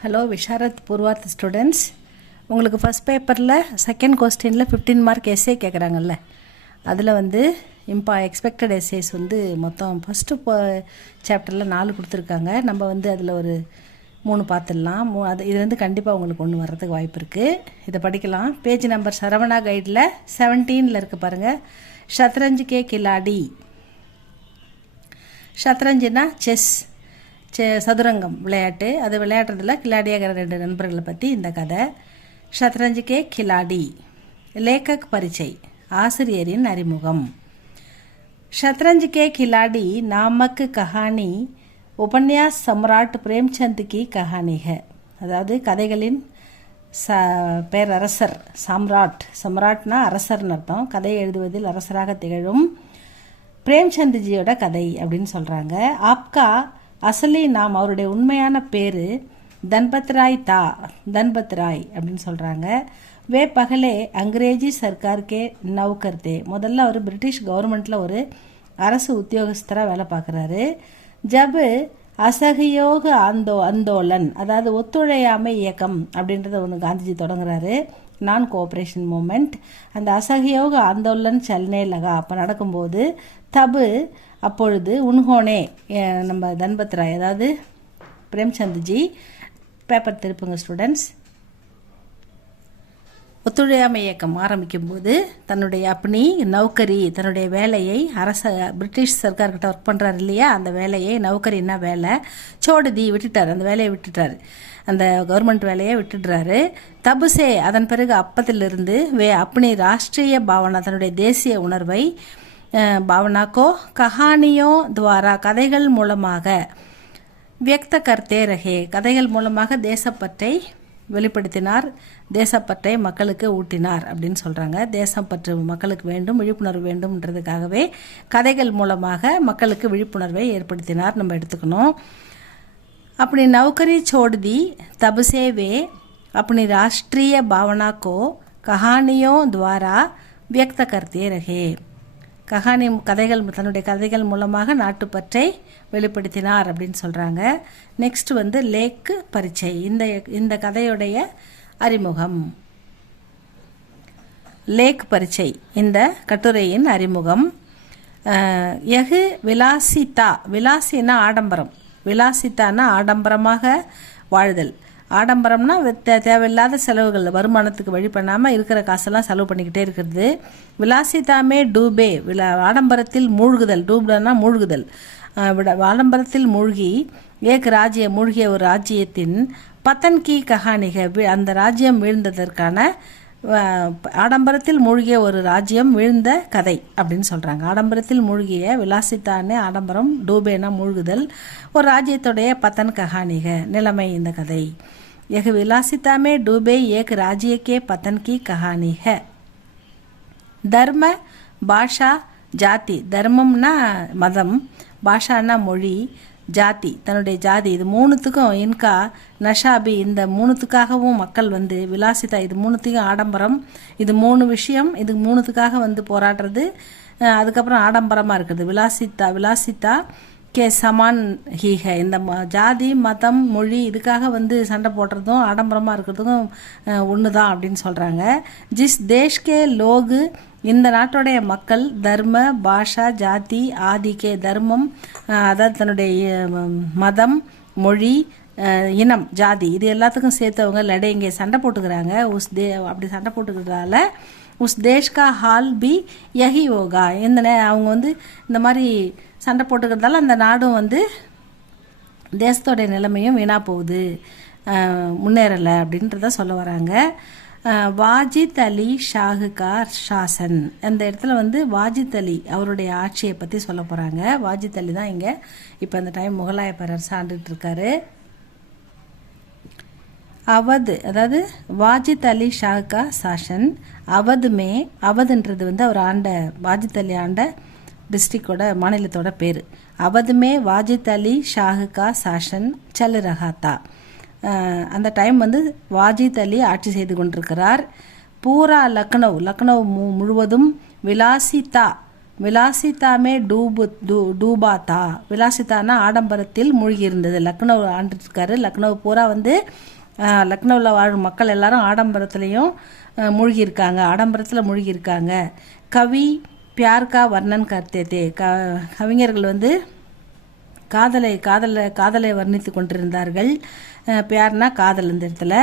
Hello Visharad Purvardh students, உங்களுக்கு first பேப்பரில் second கொஸ்டினில் 15 மார்க் எஸ்ஏ கேட்குறாங்கல்ல, அதில் வந்து எக்ஸ்பெக்டட் எஸ்ஏஸ் வந்து மொத்தம் ஃபஸ்ட்டு சாப்டரில் 4 கொடுத்துருக்காங்க. நம்ம வந்து அதில் ஒரு 3 பார்த்துடலாம். இது வந்து கண்டிப்பாக உங்களுக்கு ஒன்று வர்றதுக்கு வாய்ப்பு இருக்குது. இதை படிக்கலாம். பேஜ் நம்பர் சரவணா கைடில் 17 இருக்குது பாருங்கள். ஷத்ரஞ்ச் கே கிலாடி. ஷத்ரஞ்சுனா செஸ், சதுரங்கம் விளையாட்டு. அது விளையாடுறதுல கிலாடியாகிற 2 நண்பர்களை பற்றி இந்த கதை. ஷத்ரஞ்ச் கே கிலாடி. லேக்கக் பரிச்சை, ஆசிரியரின் அறிமுகம். ஷத்ரஞ்ச் கே கிலாடி நாமக் கஹானி உபன்யாஸ் சம்ராட் பிரேம்சந்த் கி கஹானி ஹை. அதாவது கதைகளின் பேரரசர், சம்ராட்னா அரசர்னு அர்த்தம். கதை எழுதுவதில் அரசராக திகழும் பிரேம்சந்த்ஜியோட கதை அப்படின்னு சொல்கிறாங்க. ஆப்கா அசலி நாம், அவருடைய உண்மையான பேர் தன்பத் ராய் அப்படின்னு சொல்கிறாங்க. வே பகலே அங்கிரேஜி சர்க்கார்கே நவுகர்தே. முதல்ல அவர் பிரிட்டிஷ் கவர்மெண்ட்டில் ஒரு அரசு உத்தியோகஸ்தராக வேலை பார்க்குறாரு. ஜபு அசகயோக ஆந்தோலன், அதாவது ஒத்துழையாமை இயக்கம் அப்படின்றத ஒன்று காந்திஜி தொடங்குறாரு, நான் கோஆப்ரேஷன் மூமெண்ட். அந்த அசகயோக ஆந்தோலன் சல்னே லகா, அப்போ நடக்கும்போது தபு, அப்பொழுது உன்ஹோனே, நம்ம தன்பத் ராய் அதாவது பிரேம்சந்த்ஜி. Paper திருப்புங்க students. ஒத்துழையாமை இயக்கம் ஆரம்பிக்கும் போது தன்னுடைய அப்னி நௌக்கரி, தன்னுடைய வேலையை பிரிட்டிஷ் சர்க்கார்கிட்ட ஒர்க் பண்ணுறாரு இல்லையா, அந்த வேலையை, நௌக்கரின்னா வேலை, சோடுதி விட்டுட்டார், அந்த வேலையை விட்டுட்டார், அந்த கவர்மெண்ட் வேலையை விட்டுடுறாரு. தபுசே, அதன் பிறகு அப்பத்திலிருந்து அப்னி ராஷ்ட்ரிய பாவனா, தன்னுடைய தேசிய உணர்வை, பாவனாக்கோ கஹானியோ துவாரா, கதைகள் மூலமாக, வியக்த கர்த்தே ரஹே, கதைகள் மூலமாக தேசப்பற்றை வெளிப்படுத்தினார், தேசப்பற்றை மக்களுக்கு ஊட்டினார் அப்படின்னு சொல்கிறாங்க. தேசப்பற்று மக்களுக்கு வேண்டும், விழிப்புணர்வு வேண்டும்ன்றதுக்காகவே கதைகள் மூலமாக மக்களுக்கு விழிப்புணர்வை ஏற்படுத்தினார் நம்ம எடுத்துக்கணும். அப்படி நௌக்கரி சோடுதி தபுசேவே அப்படி ராஷ்ட்ரிய பாவனாக்கோ கஹானியோ துவாரா வியக்த கர்த்தே ரஹே. கதைகள், தன்னுடைய கதைகள் மூலமாக நாட்டுப்பற்றை வெளிப்படுத்தினார் அப்படின்னு சொல்கிறாங்க. நெக்ஸ்ட் வந்து லேக்கு பரிச்சை, இந்த கதையுடைய அறிமுகம். லேக் பரிச்சை, இந்த கட்டுரையின் அறிமுகம். யகு விலாசிதா, விலாசினா ஆடம்பரம், விலாசித்தானா ஆடம்பரமாக வாழ்தல். ஆடம்பரம்னா தேவையில்லாத செலவுகள், வருமானத்துக்கு வழி பண்ணாமல் இருக்கிற காசெல்லாம் செலவு பண்ணிக்கிட்டே இருக்கிறது. விலாசிதாமே டூபே, ஆடம்பரத்தில் மூழ்குதல், டூப்டனா மூழ்குதல், ஆடம்பரத்தில் மூழ்கி, மூழ்கிய ஒரு ராஜ்யத்தின் பத்தன் கி கஹானிக, அந்த ராஜ்யம் வீழ்ந்ததற்கான, ஆடம்பரத்தில் மூழ்கிய ஒரு ராஜ்யம் வீழ்ந்த கதை அப்படின்னு சொல்கிறாங்க. ஆடம்பரத்தில் மூழ்கிய, விலாசித்தானே ஆடம்பரம், டூபேனா மூழ்குதல், ஒரு ராஜ்யத்துடைய பத்தன் கஹானிக நிலைமை இந்த கதை. यह विलासिता में डूबे एक राज्य के पतन की कहानी है. தர்ம, பாஷா, ஜாதி. தர்மம்னா மதம், பாஷானா மொழி, ஜாதி தன்னுடைய ஜாதி. இது மூணுத்துக்கும் இன்கா நஷாபி, இந்த மூணுத்துக்காகவும் மக்கள் வந்து விலாசிதா, இது மூணுத்தையும் ஆடம்பரம், இது 3 விஷயம், இது மூணுத்துக்காக வந்து போராடுறது. அதுக்கப்புறம் ஆடம்பரமாக இருக்குது. விலாசித்தா கே சமான் ஹீஹ, இந்த ஜாதி, மதம், மொழி இதுக்காக வந்து சண்டை போடுறதும் ஆடம்பரமாக இருக்கிறதுக்கும் ஒன்று தான் அப்படின்னு சொல்கிறாங்க. ஜிஸ் தேஷ்கே லோகு, இந்த நாட்டுடைய மக்கள், தர்ம, பாஷா, ஜாதி, ஆதிக்கே, தர்மம் அதாவது தன்னுடைய மதம், மொழி, இனம், ஜாதி, இது எல்லாத்துக்கும் சேர்த்தவங்க லடைங்க சண்டை போட்டுக்கிறாங்க. அப்படி சண்டை போட்டுக்கிறதால உஸ் தேஷ்கா ஹால் பி யஹி யோகா, அவங்க வந்து இந்த மாதிரி சண்டை போட்டுக்கிறதால அந்த நாடும் வந்து தேசத்தோடைய நிலைமையும் வீணாக போகுது, முன்னேறலை அப்படின்றத சொல்ல வராங்க. வாஜித் அலி ஷாஹுகா ஷாசன், அந்த இடத்துல வந்து வாஜித் அலி அவருடைய ஆட்சியை பற்றி சொல்ல போகிறாங்க. வாஜித் அலி தான் இங்கே இப்போ அந்த டைம் முகலாய பேரரசு ஆண்டுட்டு இருக்காரு. அவத், அதாவது வாஜித் அலி ஷாஹுகா சாசன். அவதுன்றது வந்து அவர் ஆண்ட, வாஜித் அலி ஆண்ட டிஸ்ட்ரிக்டோட, மாநிலத்தோட பேர். அவதுமே வாஜித் அலி ஷாஹுகா சாசன் சல் ரஹாத்தா. அந்த டைம் வந்து வாஜித் அலி ஆட்சி செய்து கொண்டிருக்கிறார். பூரா லக்னோ முழுவதும் விலாசிதா விலாசிதாமே டூபாத்தா. விலாசிதானா ஆடம்பரத்தில் மூழ்கி இருந்தது. லக்னோ ஆண்டுருக்காரு. லக்னோ பூரா வந்து லக்னோவில் வாழும் மக்கள் எல்லாரும் ஆடம்பரத்துலேயும் மூழ்கியிருக்காங்க, ஆடம்பரத்தில் மூழ்கியிருக்காங்க. கவி பியார்கா வர்ணன் கர்த்தே. கவிஞர்கள் வந்து காதலை வர்ணித்து கொண்டிருந்தார்கள். பியார்னா காதல். இந்த இடத்துல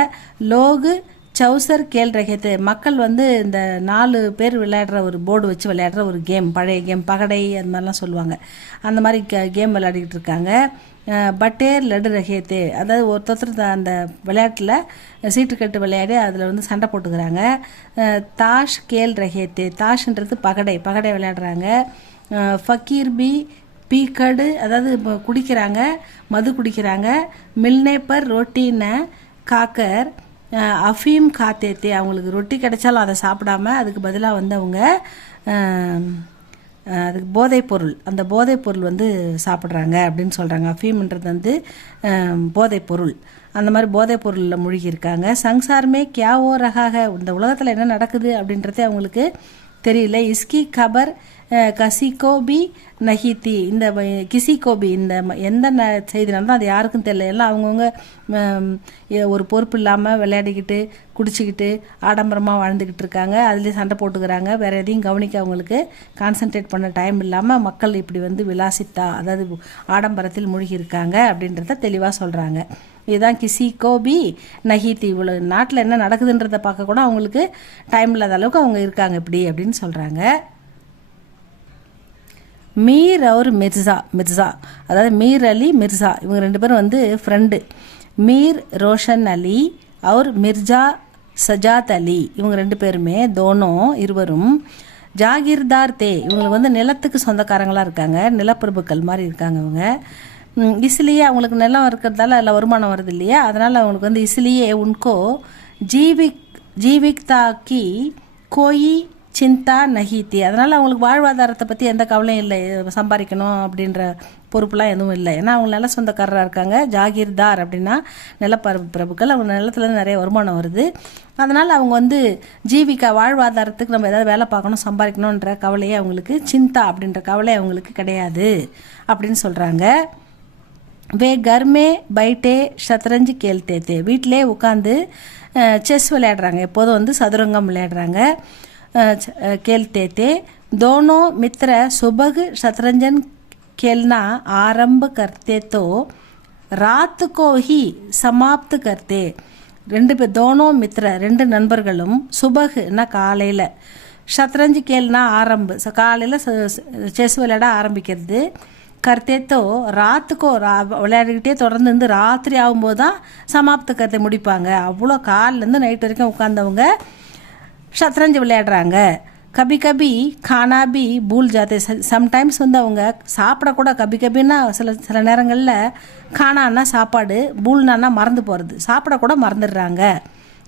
லோகு சௌசர் கேல் ரகத்து. மக்கள் வந்து இந்த 4 பேர் விளையாடுற ஒரு போர்டு வச்சு விளையாடுற ஒரு கேம், பழைய கேம், பகடை அந்த மாதிரிலாம் சொல்லுவாங்க. அந்த மாதிரி கேம் விளையாடிக்கிட்டு இருக்காங்க. பட்டேர் லடு ரகேத்தே, அதாவது ஒருத்தர் அந்த விளையாட்டில் சீட்டு கட்டு விளையாடி அதில் வந்து சண்டை போட்டுக்கிறாங்க. தாஷ் கேல் ரகேத்தே. தாஷ்ன்றது பகடை விளையாடுறாங்க. ஃபக்கீர் பீக்கடு, அதாவது குடிக்கிறாங்க, மது குடிக்கிறாங்க. மில்னேப்பர் ரொட்டின காக்கர் அஃபீம் காத்தேத்தே. அவங்களுக்கு ரொட்டி கிடைச்சாலும் அதை சாப்பிடாம அதுக்கு பதிலாக வந்து அவங்க அதுக்கு போதைப்பொருள், அந்த போதைப்பொருள் வந்து சாப்பிட்றாங்க அப்படின்னு சொல்கிறாங்க. அஃபீம்ன்றது வந்து போதைப்பொருள். அந்த மாதிரி போதைப்பொருளில் மூழ்கியிருக்காங்க. சங்சாரமே கியாவோ ரகாக, இந்த உலகத்தில் என்ன நடக்குது அப்படின்றதே அவங்களுக்கு தெரியல. இஸ்கி கபர் கசிகோபி நஹித்தி. இந்த கிசிகோபி, இந்த எந்த செய்தி நடந்தால் அது யாருக்கும் தெரியல. எல்லாம் அவங்கவுங்க ஒரு பொறுப்பு இல்லாமல் விளையாடிக்கிட்டு குடிச்சிக்கிட்டு ஆடம்பரமாக வாழ்ந்துக்கிட்டு இருக்காங்க. அதுலேயே சண்டை போட்டுக்கிறாங்க. வேறு எதையும் கவனிக்க அவங்களுக்கு கான்சன்ட்ரேட் பண்ண டைம் இல்லாமல் மக்கள் இப்படி வந்து விலாசித்தா, அதாவது ஆடம்பரத்தில் மூழ்கி இருக்காங்க அப்படின்றத தெளிவாக சொல்கிறாங்க. இதுதான் கிசிகோபி நஹித்தி. இவ்வளோ நாட்டில் என்ன நடக்குதுன்றதை பார்க்க கூட அவங்களுக்கு டைம் இல்லாத அளவுக்கு அவங்க இருக்காங்க இப்படி அப்படின்னு சொல்கிறாங்க. மீர் அவர் மிர்சா, அதாவது மீர் அலி மிர்சா, இவங்க 2 பேரும் வந்து ஃப்ரெண்டு. மீர் ரோஷன் அலி அவர் மிர்ஜா சஜாத் அலி, இவங்க 2 பேருமே இருவரும் ஜாகிர்தார் தே. இவங்களுக்கு வந்து நிலத்துக்கு சொந்தக்காரங்களாக இருக்காங்க, நிலப்பிரபுக்கள் மாதிரி இருக்காங்க இவங்க. இஸ்லியே அவங்களுக்கு நிலம் இருக்கிறதால அதில் வருமானம் வருது இல்லையா, அதனால் அவங்களுக்கு வந்து இஸ்லியே உன்கோ ஜீவிக்தா கி கோயி சிந்தா நஹித்தி. அதனால் அவங்களுக்கு வாழ்வாதாரத்தை பற்றி எந்த கவலையும் இல்லை, சம்பாதிக்கணும் அப்படின்ற பொறுப்புலாம் எதுவும் இல்லை. ஏன்னா அவங்க நில சொந்தக்காரராக இருக்காங்க. ஜாகிர்தார் அப்படின்னா நிலப்பிரபுக்கள். அவங்க நிலத்துலேருந்து நிறைய வருமானம் வருது. அதனால் அவங்க வந்து ஜீவிகா, வாழ்வாதாரத்துக்கு நம்ம ஏதாவது வேலை பார்க்கணும், சம்பாதிக்கணுன்ற கவலையே அவங்களுக்கு, சிந்தா அப்படின்ற கவலை அவங்களுக்கு கிடையாது அப்படின்னு சொல்கிறாங்க. வே கர்மே பைட்டே ஷத்ரஞ்சு கேள்தே. வீட்டிலே உட்காந்து செஸ் விளையாடுறாங்க, எப்போதும் வந்து சதுரங்கம் விளையாடுறாங்க. கேள்தே दोनों मित्र सुबह शतरंजन खेलना आरंभ करते तो रात को ही समाप्त करते. 2 பேர் दोनों मित्र, 2 நண்பர்களும் சுபஹ்னா காலையில், ஷத்ரஞ்சு கேல்னா ஆரம்பு, காலையில் செஸ் விளையாட ஆரம்பிக்கிறது. கர்த்தேத்தோ ராத்துக்கோ விளையாடிக்கிட்டே தொடர்ந்து இருந்து ராத்திரி ஆகும்போது தான் சமாப்த கருத்தை முடிப்பாங்க. அவ்வளோ காலிலேருந்து நைட் வரைக்கும் உட்காந்தவங்க ஷத்ரஞ்சு விளையாடுறாங்க. கபி கபி கானா பி பூல் ஜாத்தே. சம்டைம்ஸ் வந்து அவங்க சாப்பிடக்கூட, கபின்னா சில நேரங்களில் கானான்னா சாப்பாடு, பூல்னான்னா மறந்து போகிறது, சாப்பிடக்கூட மறந்துடுறாங்க.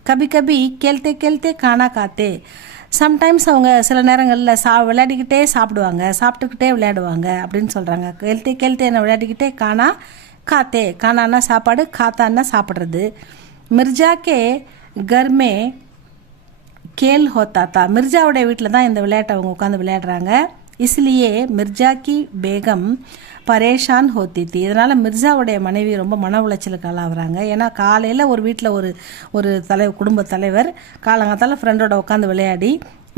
கபி கபி கேள்த்தே கானா காத்தே. சம்டைம்ஸ் அவங்க சில நேரங்களில் விளையாடிக்கிட்டே சாப்பிடுவாங்க, சாப்பிட்டுக்கிட்டே விளையாடுவாங்க அப்படின்னு சொல்கிறாங்க. கேள்த்தே என்ன விளையாடிக்கிட்டே கானா காத்தே. கானான்னா சாப்பாடு, காத்தான்னா சாப்பிட்றது. மிர்ஜாக்கே கர்மே கேல் ஹோத்தாத்தா. மிர்ஜாவுடைய வீட்டில் தான் இந்த விளையாட்டை அவங்க உட்காந்து விளையாடுறாங்க. இஸ்லியே மிர்ஜா கி பேகம் பரேஷான் ஹோத்தி தி. இதனால் மிர்ஜாவுடைய மனைவி ரொம்ப மன உளைச்சலுக்கு ஆளாகிறாங்க. ஏன்னா காலையில் ஒரு வீட்டில் ஒரு குடும்ப தலைவர் காலங்காத்தால் ஃப்ரெண்டோட உட்காந்து விளையாடி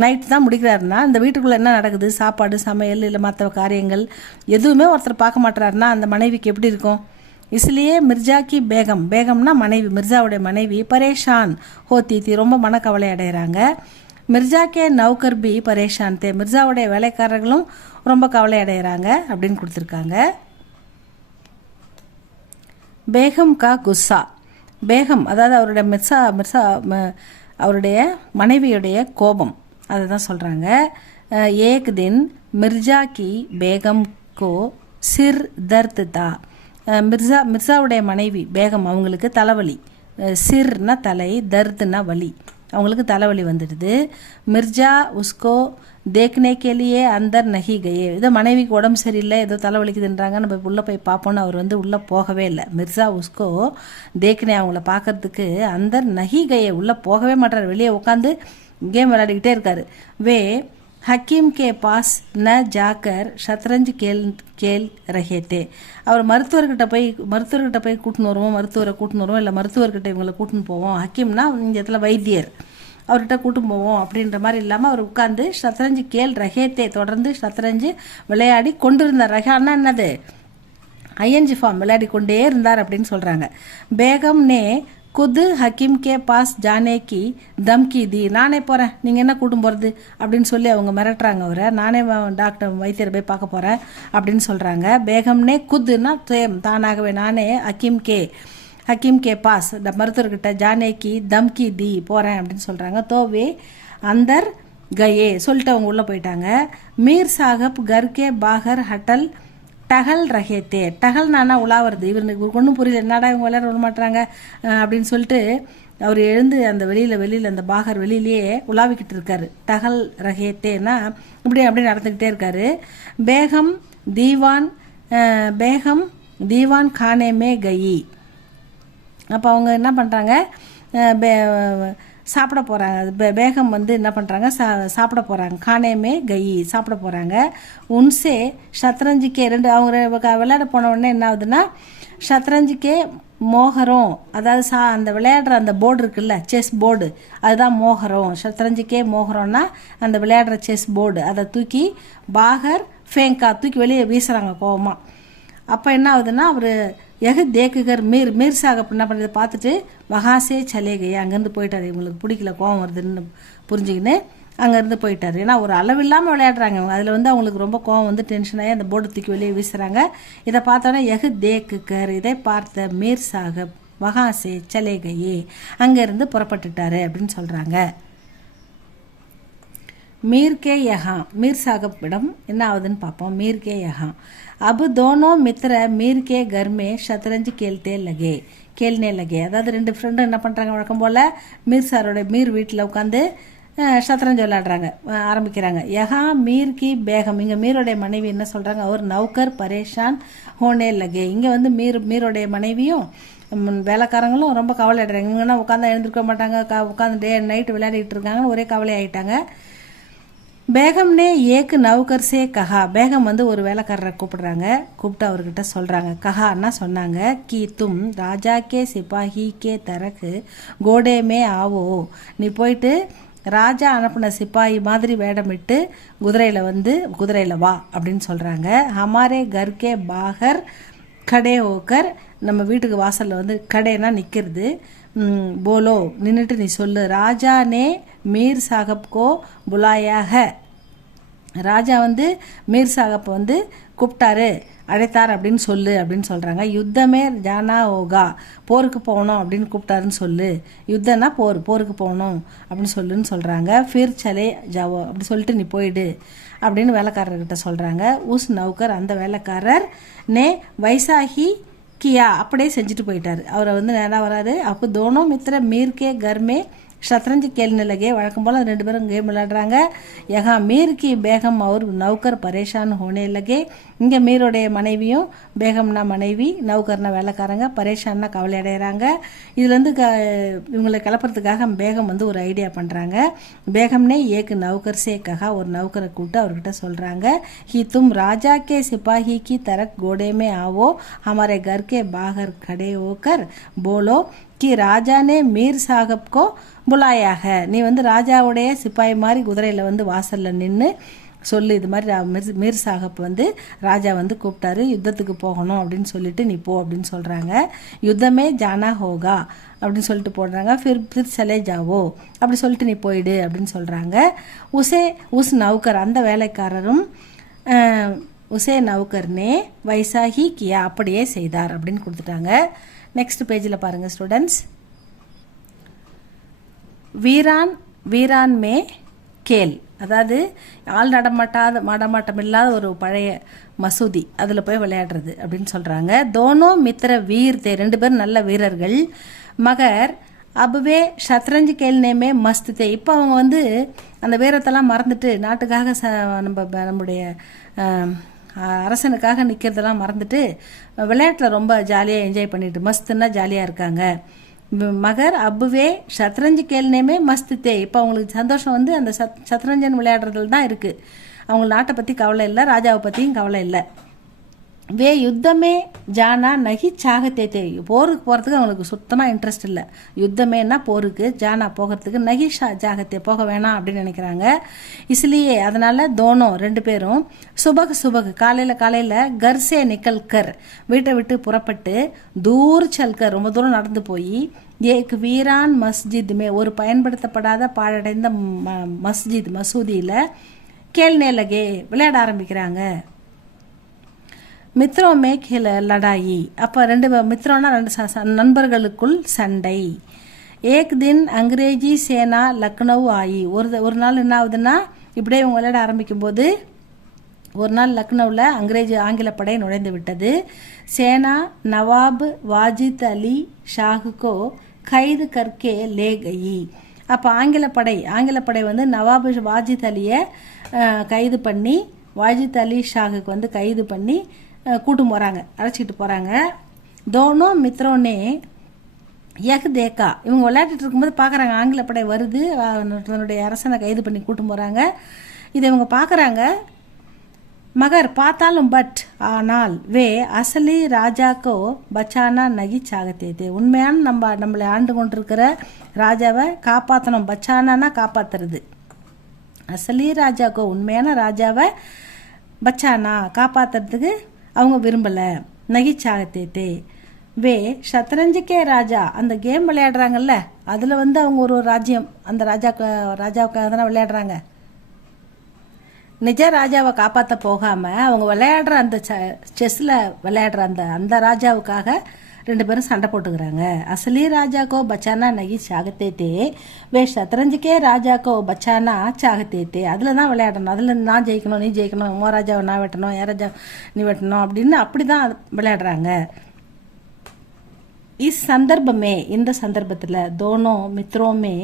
நைட்டு தான் முடிக்கிறாருன்னா, இந்த வீட்டுக்குள்ளே என்ன நடக்குது, சாப்பாடு, சமையல், இல்லை மற்ற காரியங்கள் எதுவுமே ஒருத்தர் பார்க்க மாட்டுறாருன்னா அந்த மனைவிக்கு எப்படி இருக்கும்? इसलिए மிர்ஜா கி பேகம்னா மனைவி, மிர்ஜாவுடைய மனைவி பரேஷான் ஹோத்தி தி, ரொம்ப மனக்கவலை அடைகிறாங்க. மிர்ஜா கே நௌகர் பி பரேஷான் தே. மிர்ஜாவுடைய வேலைக்காரர்களும் ரொம்ப கவலை அடைகிறாங்க அப்படின்னு கொடுத்துருக்காங்க. பேகம் கா குஸ்ஸா. பேகம் அதாவது அவருடைய மிர்சா அவருடைய மனைவியுடைய கோபம், அதை தான் சொல்கிறாங்க. ஏக் தின் மிர்ஜா கி பேகம் கோ சிர் தர்த் தா. மிர்சாவுடைய மனைவி பேகம் அவங்களுக்கு தலைவலி, சிர்னா தலை, தர்துனா வலி, அவங்களுக்கு தலைவலி வந்துடுது. மிர்ஜா உஸ்கோ தேக்னே கேலியே அந்தர் நஹி கயே. இதோ மனைவிக்கு உடம்பு சரியில்லை, ஏதோ தலைவலிக்குதுன்றாங்க, நம்ம உள்ளே போய் பார்ப்போன்னு அவர் வந்து உள்ளே போகவே இல்லை. மிர்சா உஸ்கோ தேக்னே, அவங்கள பார்க்கறதுக்கு அந்தர் நஹி கயே, உள்ளே போகவே மாட்டார், வெளியே உட்காந்து கேம் விளையாடிக்கிட்டே இருக்காரு. வே ஹக்கீம் கே பாஸ் ந ஜாக்கர் ஷத்ரஞ்ச் கேல் ரஹேத்தே. அவர் மருத்துவர்கிட்ட போய் கூட்டின்னு வருவோம், மருத்துவரை கூட்டின்னு வருவோம், இல்லை மருத்துவர்கிட்ட இவங்களை கூட்டின்னு போவோம். ஹக்கீம்னா இந்த இடத்துல வைத்தியர், அவர்கிட்ட கூட்டும் போவோம் அப்படின்ற மாதிரி இல்லாமல் அவர் உட்காந்து ஷத்ரஞ்சு கேல் ரஹேத்தே தொடர்ந்து ஷத்ரஞ்சு விளையாடி கொண்டிருந்தார். ரஹான்னா என்னது, ஐஎன்ஜி ஃபார்ம், விளையாடி கொண்டே இருந்தார் அப்படின்னு சொல்கிறாங்க. பேகம் நே குது ஹக்கீம் கே பாஸ் ஜானேக்கி தம்கி தி. நானே போகிறேன், நீங்கள் என்ன கூட்டும் போகிறது அப்படின்னு சொல்லி அவங்க மிரட்டுறாங்க அவரை. நானே டாக்டர் வைத்தியரை போய் பார்க்க போகிறேன் அப்படின்னு சொல்கிறாங்க. பேகம்னே குதுன்னா தானாகவே, நானே ஹக்கீம் கே பாஸ் மருத்துவர்கிட்ட ஜானேக்கி தம்கி தி போகிறேன் அப்படின்னு சொல்கிறாங்க. தோவே அந்தர் கயே சொல்லிட்டு அவங்க உள்ளே போயிட்டாங்க. மீர் சாஹப் கர்கே பாகர் ஹட்டல் டகல் ரஹேத்தே. டகல் நானா உலாவது, இவருக்கு ஒன்றும் புரியல, என்னடா இவங்க விளையாட விட மாட்டாங்க அப்படின்னு சொல்லிட்டு அவர் எழுந்து அந்த வெளியில் அந்த பாகர் வெளியிலேயே உலாவிக்கிட்டு இருக்காரு. டகல் ரஹேத்தேன்னா இப்படி நடந்துக்கிட்டே இருக்காரு. பேகம் தீவான் கானேமே கயி. அப்போ அவங்க என்ன பண்ணுறாங்க, சாப்பிட போகிறாங்க. பேகம் என்ன பண்ணுறாங்க, சாப்பிட போகிறாங்க. கானேமே கயி சாப்பிட போகிறாங்க. உன்சே ஷத்ரஞ்சுக்கே அவங்க விளையாட போன உடனே என்ன ஆகுதுன்னா, ஷத்ரஞ்சுக்கே மோகரம், அதாவது அந்த விளையாடுற அந்த போர்டு இருக்குல்ல, செஸ் போர்டு, அதுதான் மோகரம். ஷத்ரஞ்சுக்கே மோகரம்னா அந்த விளையாடுற செஸ் போர்டு, அதை தூக்கி பாகர் ஃபேங்கா தூக்கி வெளியே வீசுகிறாங்க கோவமாக. அப்போ என்ன ஆகுதுன்னா, அவர் தேக்குகர் மீர் சாகப் என்ன பண்ணுறதை பார்த்துட்டு வகாசே சலேகை அங்கேருந்து போயிட்டார். இவங்களுக்கு பிடிக்கல, கோவம் வருதுன்னு புரிஞ்சுக்கின்னு அங்கேருந்து போயிட்டார். ஏன்னா ஒரு அளவில்லாமல் விளையாடுறாங்க அவங்க, அதில் அவங்களுக்கு ரொம்ப கோவம் டென்ஷன் ஆகி அந்த போர்டு தூக்கி வெளியே வீசுகிறாங்க. இதை பார்த்தோன்னா தேக்குகர், இதை பார்த்த மீர் சாகப் வகாசே சலேகையே அங்கேருந்து புறப்பட்டுட்டாரு அப்படின்னு சொல்கிறாங்க. மீர் சாகப்பிடம் என்ன ஆகுதுன்னு பார்ப்போம். மீர் கே யஹா अब दोनों मित्र मीर के घर में शतरंज खेलने लगे. அதாவது ரெண்டு ஃப்ரெண்டும் என்ன பண்ணுறாங்க, வழக்கம் போல் மீர் வீட்டில் உட்காந்து ஷத்ரஞ்ச் விளையாடுறாங்க ஆரம்பிக்கிறாங்க. யஹா மீர் கி பேகம், இங்கே மீரோடைய மனைவி என்ன சொல்கிறாங்க, அவர் நௌக்கர் பரேஷான் ஹோனே லகே. இங்கே மீரோடைய மனைவியும் வேலைக்காரங்களும் ரொம்ப கவலை ஆடுறாங்க. இவங்கன்னா உட்காந்து எழுந்திருக்க மாட்டாங்க, உட்காந்து டே நைட்டு விளையாடிட்டு இருக்காங்கன்னு ஒரே கவலை ஆகிட்டாங்க. பேகம்னே ஏக்கு நவுகர் சே கஹா. பேகம் ஒரு வேலைக்காரரை கூப்பிட்டு அவர்கிட்ட சொல்கிறாங்க. கஹான்னா சொன்னாங்க, கி தும் ராஜா கே சிப்பாஹி கே தரக்கு கோடேமே ஆவோ. நீ போயிட்டு ராஜா அனுப்பின சிப்பாஹி மாதிரி வேடமிட்டு குதிரையில் வா அப்படின்னு சொல்கிறாங்க. ஹமாரே கர்கே பாகர் கடே ஓக்கர், நம்ம வீட்டுக்கு வாசலில் கடைனா நிற்கிறது, போலோ நின்றுட்டு நீ சொல்லு, ராஜா நே மீர் சாகப் கோ புலாயாக. ராஜா மீர் சாகப் கூப்பிட்டாரு, அழைத்தார் அப்படின்னு சொல்லு அப்படின்னு சொல்கிறாங்க. யுத்தமே ஜானா ஓகா, போருக்கு போகணும் அப்படின்னு கூப்பிட்டாருன்னு சொல்லு. யுத்தம்னா போருக்கு போகணும் அப்படின்னு சொல்லுன்னு சொல்கிறாங்க. ஃபிர் சலே ஜாவோ அப்படி சொல்லிட்டு நீ போயிடு அப்படின்னு வேலைக்காரர்கிட்ட சொல்கிறாங்க. உஸ் நௌக்கர் அந்த வேலைக்காரர் நே வைசாகி கியா அப்படியே செஞ்சுட்டு போயிட்டார். அவரை நேராக வராது. அப்போ தோனோ மித்திர மீர்கே கர்மே ஷத்ரஞ்ச் கேள்னு லகே. வழக்கம் போல் ரெண்டு பேரும் கேம் விளையாடுறாங்க. யஹா மீர் கி பேகம் அவர் நௌக்கர் பரேஷான் ஹோனே லகே. இங்கே மீருடைய மனைவியும், பேகம்னா மனைவி, நௌக்கர்னா வேலைக்காரங்க, பரேஷான்னா கவலை அடைகிறாங்க. இதுலேருந்து இவங்களை கிளப்புறதுக்காக பேகம் ஒரு ஐடியா பண்ணுறாங்க. பேகம்னே ஏக்கு நௌக்கர் சே கஹா, ஒரு நௌக்கரை கூப்பிட்டு அவர்கிட்ட சொல்கிறாங்க, ஹி தும் ராஜா கே சிப்பாஹி கி தரக் கோடேமே ஆவோ, ஹமாரே கர் கே பாகர் खड़े होकर बोलो कि ராஜா நே மீர் சாகப் கோ புலாயாக. நீ ராஜாவுடைய சிப்பாய் மாதிரி குதிரையில் வாசலில் நின்று சொல்லு, இது மாதிரி மீர் சாகப் ராஜா கூப்பிட்டாரு, யுத்தத்துக்கு போகணும் அப்படின்னு சொல்லிட்டு நீ போ அப்படின்னு சொல்கிறாங்க. யுத்தமே ஜானா ஹோகா அப்படின்னு சொல்லிட்டு போடுறாங்க. ஃபிர் சலே ஜாவோ அப்படி சொல்லிட்டு நீ போயிடு அப்படின்னு சொல்கிறாங்க. உஸ் நௌக்கர் அந்த வேலைக்காரரும் உசே நௌக்கர்னே வைசாஹி கியா அப்படியே செய்தார் அப்படின்னு கொடுத்துட்டாங்க. நெக்ஸ்ட் பேஜில் பாருங்கள் ஸ்டூடெண்ட்ஸ். வீரான் மே கேல், அதாவது ஆள் நடமாட்டம் இல்லாத ஒரு பழைய மசூதி, அதில் போய் விளையாடுறது அப்படின்னு சொல்கிறாங்க. தோனோ மித்திர வீர் தே, ரெண்டு பேரும் நல்ல வீரர்கள். மகர் அபுவே ஷத்ரஞ்ச் கேள்னேமே மஸ்த் தே. இப்போ அவங்க அந்த வீரத்தெல்லாம் மறந்துட்டு நாட்டுக்காக நம்முடைய அரசனுக்காக நிற்கிறதெல்லாம் மறந்துட்டு விளையாட்டில் ரொம்ப ஜாலியாக என்ஜாய் பண்ணிட்டு, மஸ்துன்னா ஜாலியாக இருக்காங்க. மகர் அப்புவே சத்ரஞ்சு கேள்னேமே மஸ்து தே. இப்போ அவங்களுக்கு சந்தோஷம் வந்து அந்த சத்ரஞ்சன் விளையாடுறதுல தான் இருக்குது. அவங்க நாட்டை பற்றி கவலை இல்லை, ராஜாவை பற்றியும் கவலை இல்லை. வே யுத்தமே ஜானா நகி சாகத்தே தே. போருக்கு போகிறதுக்கு அவங்களுக்கு சுத்தமாக இன்ட்ரெஸ்ட் இல்லை. யுத்தமேனா போருக்கு, ஜானா போகிறதுக்கு, நகி ஜாகத்தே போக வேணாம் அப்படின்னு நினைக்கிறாங்க. இஸ்லியே அதனால் தோனோ ரெண்டு பேரும் சுபகு காலையில் கர்சே நிக்கல் கர் வீட்டை விட்டு புறப்பட்டு தூர் சல்கர் ரொம்ப தூரம் நடந்து போய் ஏக் வீரான் மஸ்ஜித்மே ஒரு பயன்படுத்தப்படாத பாழடைந்த மசூதியில் கேள்னே லகே விளையாட ஆரம்பிக்கிறாங்க. மித்ரோமே கேல லடாயி. அப்போ ரெண்டு மித்ரோனா ரெண்டு நண்பர்களுக்குள் சண்டை. ஏக் தின் அங்கிரேஜி சேனா லக்னௌ ஆயி. ஒரு நாள் என்ன ஆகுதுன்னா, இப்படியே இவங்க விளையாட ஆரம்பிக்கும் போது ஒரு நாள் லக்னௌவில் ஆங்கில படை நுழைந்து விட்டது. சேனா நவாப் வாஜித் அலி ஷாஹுக்கோ கைது கர்கே லே கயி. அப்போ ஆங்கில படை வந்து நவாப் வாஜித் அலியை கைது பண்ணி, வாஜித் அலி ஷாஹுக்கு வந்து கைது பண்ணி கூட்டும் போகிறாங்க, அழைச்சிக்கிட்டு போகிறாங்க. தோனோ மித்ரோனே தேக்கா. இவங்க விளையாட்டுட்டு இருக்கும்போது பார்க்குறாங்க ஆங்கில படை வருது, தன்னுடைய அரசனை கைது பண்ணி கூட்டும் போகிறாங்க. இதை இவங்க பார்க்குறாங்க. மகர் பார்த்தாலும் பட் ஆனால் வே அசலி ராஜாக்கோ பச்சானா நகி சாகத்தே. உண்மையான நம்மளை ஆண்டு கொண்டிருக்கிற ராஜாவை காப்பாற்றணும். பச்சானா காப்பாற்றுறது. அசலி ராஜாக்கோ உண்மையான ராஜாவை பச்சானா காப்பாற்றுறதுக்கு அவங்க விரும்பலை. நகிச்சாகத்தே வே சத்ரஞ்சுக்கே ராஜா. அந்த கேம் விளையாடுறாங்கல்ல, அதில் வந்து அவங்க ஒரு ராஜ்யம், அந்த ராஜாவுக்காக தானே விளையாடுறாங்க. நிஜ ராஜாவை காப்பாற்ற போகாமல் அவங்க விளையாடுற அந்த செஸ்ஸில் விளையாடுற அந்த ராஜாவுக்காக ரெண்டு பேரும் சண்டை போட்டுக்கிறாங்க. அசலி ராஜாக்கோ பச்சானா நகி சாகத்தே வே சத்ரஞ்சுக்கே ராஜாக்கோ பச்சானா சாகத்தே. அதில் தான் விளையாடணும். அதில் நான் ஜெயிக்கணும், நீ ஜெயிக்கணும், உன் ராஜாவை நான் வெட்டணும், என் ராஜா நீ வெட்டணும் அப்படின்னு அப்படி தான் விளையாடுறாங்க. சந்தர்ப்பமே இந்த சந்தர்ப்பத்தில் தோனோ மித்ரோமே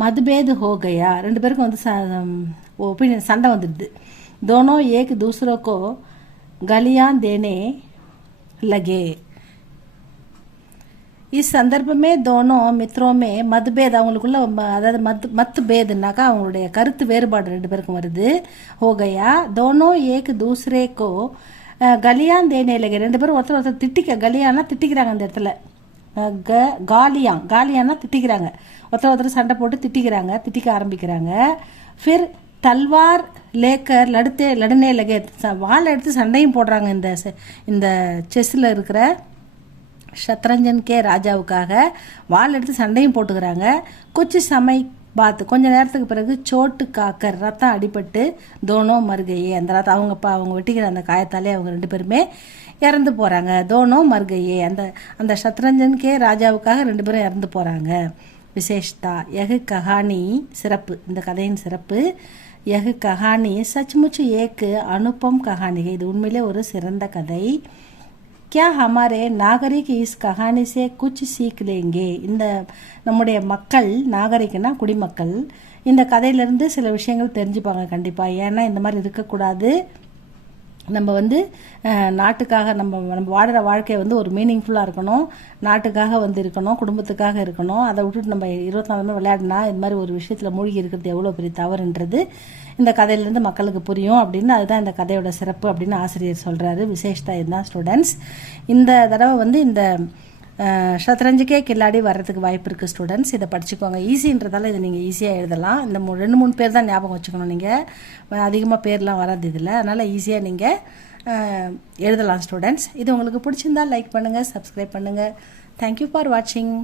மதுபேது ஹோகையா. ரெண்டு பேருக்கும் வந்து ஒப்பீனியன் சண்டை வந்துடுது. தோனோ ஏக் தூசரோக்கோ கலியான் தேனே लगे. इस संदर्भ में दोनों मित्रों में मतभेद அவங்களுக்குள்ள அதாவது मतभेदனாக்கா அவங்களுடைய கருத்து வேறுபாடு ரெண்டு பேருக்கும் வருது. हो गया दोनों एक दूसरे को गलियां देने लगे. ரெண்டு பேரும் ஒருத்தர் கலியானா திட்டிக்கிறாங்க. அந்த இடத்துல காலியானா திட்டிக்கிறாங்க. ஒருத்தர் சண்டை போட்டு திட்டிக்க ஆரம்பிக்கிறாங்க. फिर தல்வார் லேக்கர் லடனே லகே. வாள் எடுத்து சண்டையும் போடுறாங்க. இந்த செஸ்ஸில் இருக்கிற சத்ரஞ்சன் கே ராஜாவுக்காக வாள் எடுத்து சண்டையும் போட்டுக்கிறாங்க. கொஞ்ச நேரத்துக்கு பிறகு சோட்டு காக்கர் ரத்தம் அடிபட்டு தோனோ மருகையே. அந்த ரத்தம் அவங்க வெட்டிக்கிற அந்த காயத்தாலே அவங்க ரெண்டு பேருமே இறந்து போகிறாங்க. தோனோ மருகையே. அந்த சத்ரஞ்சன் கே ராஜாவுக்காக ரெண்டு பேரும் இறந்து போகிறாங்க. விசேஷ்தா யஹ் கஹானி சிறப்பு. இந்த கதையின் சிறப்பு. यह कहानी सचमुच एक अनुपम कहानी है. இது உண்மையிலே ஒரு சிறந்த கதை. क्या हमारे नागरिक इस कहानी से कुछ सीख लेंगे. இந்த நம்முடைய மக்கள், நாகரிகனா குடிமக்கள், இந்த கதையிலிருந்து சில விஷயங்கள் தெரிஞ்சுப்பாங்க கண்டிப்பாக. ஏன்னா இந்த மாதிரி இருக்கக்கூடாது. நம்ம வந்து நாட்டுக்காக நம்ம வாடுற வாழ்க்கை வந்து ஒரு மீனிங்ஃபுல்லாக இருக்கணும். நாட்டுக்காக வந்து இருக்கணும், குடும்பத்துக்காக இருக்கணும். அதை விட்டுட்டு நம்ம 24 மணி விளையாடினா இது மாதிரி ஒரு விஷயத்தில் மூழ்கி இருக்கிறது எவ்வளோ பெரிய தவறுன்றது இந்த கதையிலேருந்து மக்களுக்கு புரியும் அப்படின்னு. அதுதான் இந்த கதையோட சிறப்பு அப்படின்னு ஆசிரியர் சொல்கிறாரு. விசேஷதா இதுதான் ஸ்டூடெண்ட்ஸ். இந்த தடவை வந்து இந்த ஷத்ரஞ்சுக்கே கில்லாடி வர்றதுக்கு வாய்ப்பு இருக்குது ஸ்டூடெண்ட்ஸ். இதை படிச்சுக்கோங்க. ஈஸின்றதால இதை நீங்கள் ஈஸியாக எழுதலாம். இந்த 2-3 பேர் தான் ஞாபகம் வச்சுக்கணும். நீங்கள் அதிகமாக பேர்லாம் வராது இதில். அதனால் ஈஸியாக நீங்கள் எழுதலாம் ஸ்டூடெண்ட்ஸ். இது உங்களுக்கு பிடிச்சிருந்தால் லைக் பண்ணுங்கள், சப்ஸ்கிரைப் பண்ணுங்கள். தேங்க்யூ ஃபார் வாட்சிங்.